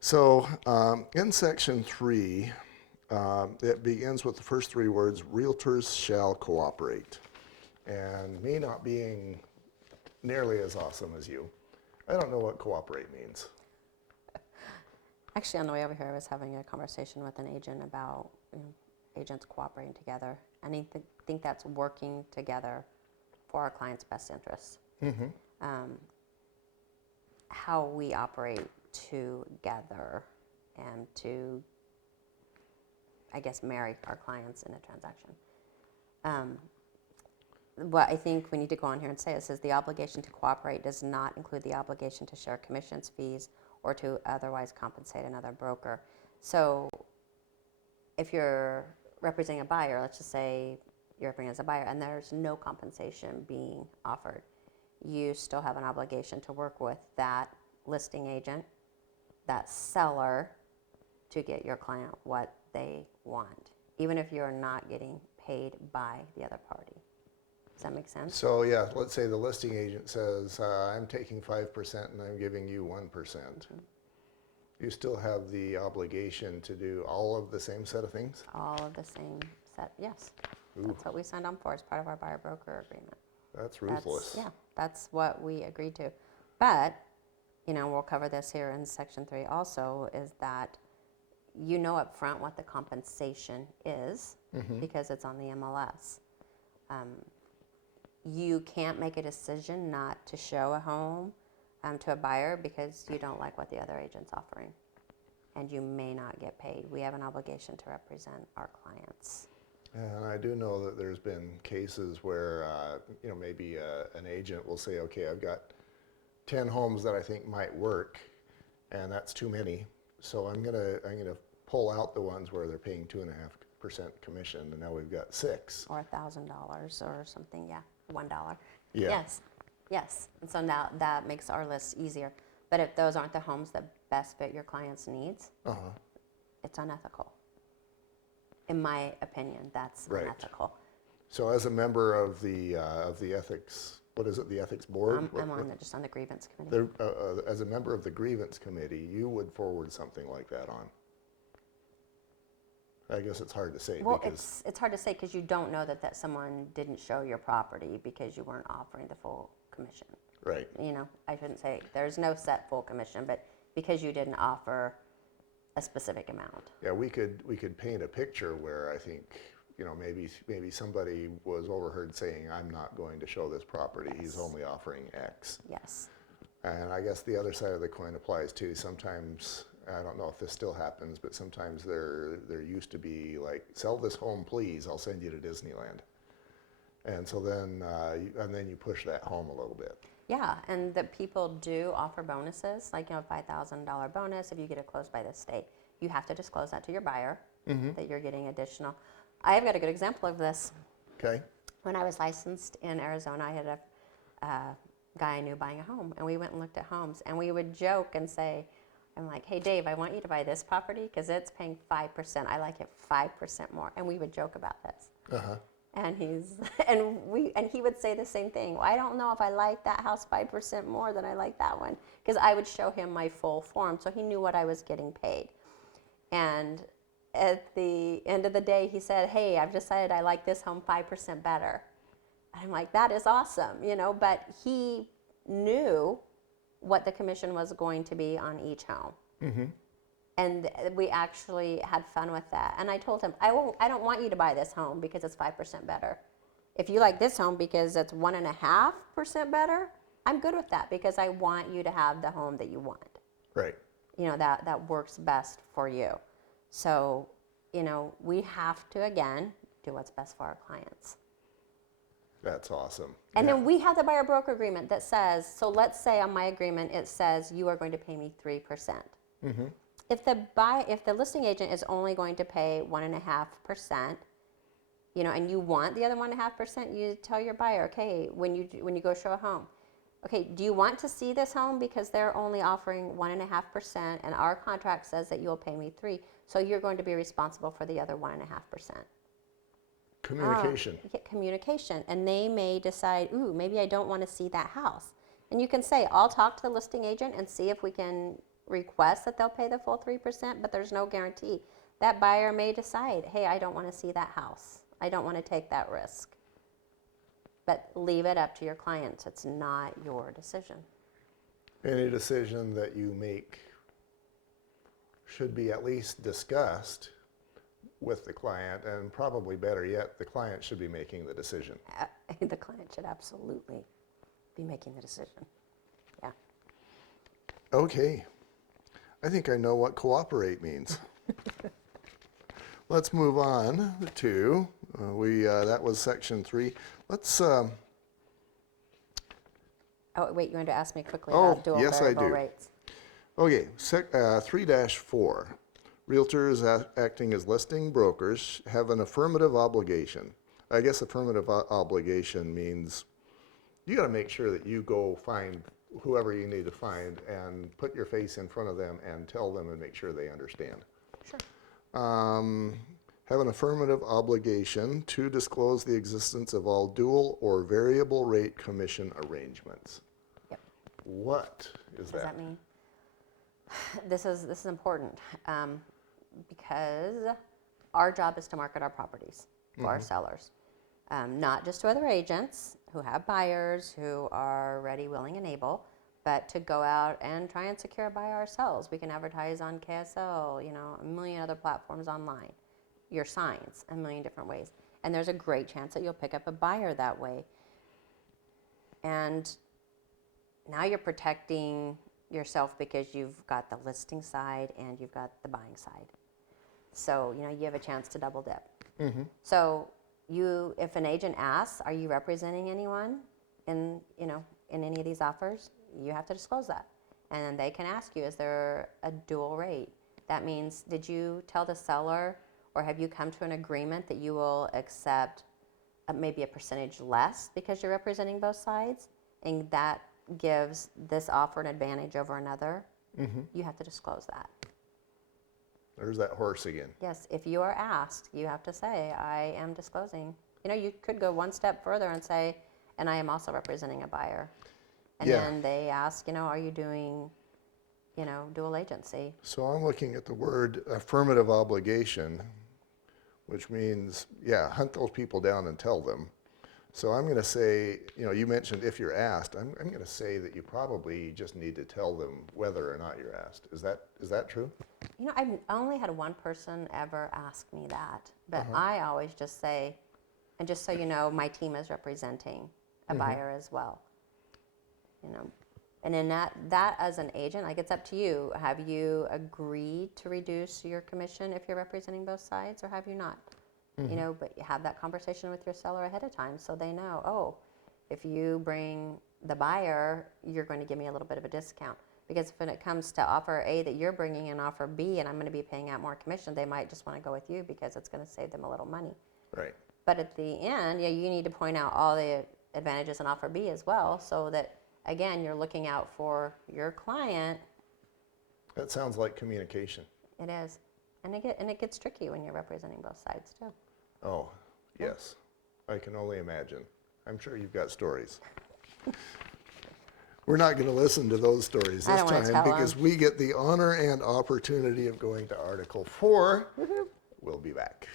So in section 3, it begins with the first 3 words, realtors shall cooperate. And me not being nearly as awesome as you, I don't know what cooperate means. Actually, on the way over here, I was having a conversation with an agent about agents cooperating together. And I think that's working together for our client's best interests. How we operate together and to, I guess, marry our clients in a transaction. What I think we need to go on here and say, it says the obligation to cooperate does not include the obligation to share commissions, fees, or to otherwise compensate another broker. So if you're representing a buyer, let's just say you're representing as a buyer and there's no compensation being offered, you still have an obligation to work with that listing agent, that seller, to get your client what they want, even if you're not getting paid by the other party. Does that make sense? So yeah, let's say the listing agent says, I'm taking 5% and I'm giving you 1%. You still have the obligation to do all of the same set of things? All of the same set, yes. Ooh. That's what we signed on for as part of our buyer-broker agreement. That's ruthless. That's what we agreed to. But, we'll cover this here in section 3 also, is that you know up front what the compensation is because it's on the MLS. You can't make a decision not to show a home to a buyer because you don't like what the other agent's offering, and you may not get paid. We have an obligation to represent our clients. And I do know that there's been cases where, maybe an agent will say, okay, I've got 10 homes that I think might work, and that's too many. So I'm gonna pull out the ones where they're paying 2.5% commission, and now we've got 6. Or $1,000 or something, $1. Yeah. Yes. And so now that makes our list easier. But if those aren't the homes that best fit your client's needs, it's unethical. In my opinion, that's Right. unethical. So as a member of the ethics, what is it, the ethics board? I'm just on the grievance committee. As a member of the grievance committee, you would forward something like that on. I guess it's hard to say. Well, because it's hard to say because you don't know that someone didn't show your property because you weren't offering the full commission. Right. I shouldn't say there's no set full commission, but because you didn't offer a specific amount. Yeah, we could paint a picture where I think, maybe somebody was overheard saying, I'm not going to show this property. Yes. He's only offering X. Yes. And I guess the other side of the coin applies too. Sometimes, I don't know if this still happens, but sometimes there used to be like, sell this home, please. I'll send you to Disneyland. And so then, you push that home a little bit. Yeah, and that people do offer bonuses, like a $5,000 bonus if you get it closed by this date. You have to disclose that to your buyer that you're getting additional. I've got a good example of this. Okay. When I was licensed in Arizona, I had a guy I knew buying a home, and we went and looked at homes, and we would joke and say, I'm like, hey, Dave, I want you to buy this property because it's paying 5%. I like it 5% more. And we would joke about this. And he would say the same thing. Well, I don't know if I like that house 5% more than I like that one, because I would show him my full form, so he knew what I was getting paid. And at the end of the day, he said, hey, I've decided I like this home 5% better. And I'm like, that is awesome, but he knew what the commission was going to be on each home. And we actually had fun with that. And I told him, I don't want you to buy this home because it's 5% better. If you like this home because it's 1.5% better, I'm good with that because I want you to have the home that you want. Right. That works best for you. So, we have to, again, do what's best for our clients. That's awesome. And then we have the buyer broker agreement that says, so let's say on my agreement it says you are going to pay me 3%. If the listing agent is only going to pay 1.5%, and you want the other 1.5%, you tell your buyer, okay, when you go show a home, okay, do you want to see this home because they're only offering 1.5%, and our contract says that you'll pay me 3%, so you're going to be responsible for the other 1.5%. Communication. Communication, and they may decide, maybe I don't want to see that house, and you can say, I'll talk to the listing agent and see if we can request that they'll pay the full 3%, but there's no guarantee. That buyer may decide, hey, I don't want to see that house. I don't want to take that risk. But leave it up to your clients. It's not your decision. Any decision that you make should be at least discussed with the client, and probably better yet, the client should be making the decision. The client should absolutely be making the decision. Yeah. Okay, I think I know what cooperate means. Let's move on to, that was section 3. Let's, Oh, wait, you wanted to ask me quickly Oh, about dual yes, I variable do. rates? okay, 3-4. Realtors acting as listing brokers have an affirmative obligation. I guess affirmative obligation means you got to make sure that you go find whoever you need to find and put your face in front of them and tell them and make sure they understand. Sure. Have an affirmative obligation to disclose the existence of all dual or variable rate commission arrangements. Yep. What is What does that mean? This is important because our job is to market our properties for our sellers, not just to other agents who have buyers who are ready, willing, and able, but to go out and try and secure a buyer ourselves. We can advertise on KSL, a million other platforms online, your signs, a million different ways. And there's a great chance that you'll pick up a buyer that way. And now you're protecting yourself because you've got the listing side and you've got the buying side. So, you have a chance to double dip. Mm-hmm. So if an agent asks, are you representing anyone in any of these offers? You have to disclose that. And then they can ask you, is there a dual rate? That means, did you tell the seller or have you come to an agreement that you will accept maybe a percentage less because you're representing both sides? And that gives this offer an advantage over another. Mm-hmm. You have to disclose that. There's that horse again. Yes, if you are asked, you have to say, I am disclosing. You could go one step further and say, and I am also representing a buyer. And Yeah. then they ask, are you doing, dual agency? So I'm looking at the word affirmative obligation, which means, hunt those people down and tell them. So I'm going to say, you mentioned if you're asked, I'm going to say that you probably just need to tell them whether or not you're asked. Is that true? I've only had one person ever ask me that, but I always just say, and just so you know, my team is representing a buyer as well. And in that as an agent, it's up to you. Have you agreed to reduce your commission if you're representing both sides, or have you not? But you have that conversation with your seller ahead of time so they know, oh, if you bring the buyer, you're going to give me a little bit of a discount. Because when it comes to offer A that you're bringing in offer B and I'm going to be paying out more commission, they might just want to go with you because it's going to save them a little money. Right. But at the end, you need to point out all the advantages in offer B as well so that, again, you're looking out for your client. That sounds like communication. It is. And it gets tricky when you're representing both sides too. Oh, yes. I can only imagine. I'm sure you've got stories. We're not going to listen to those stories I this don't wanna time tell because 'em. we get the honor and opportunity of going to Article 4. We'll be back.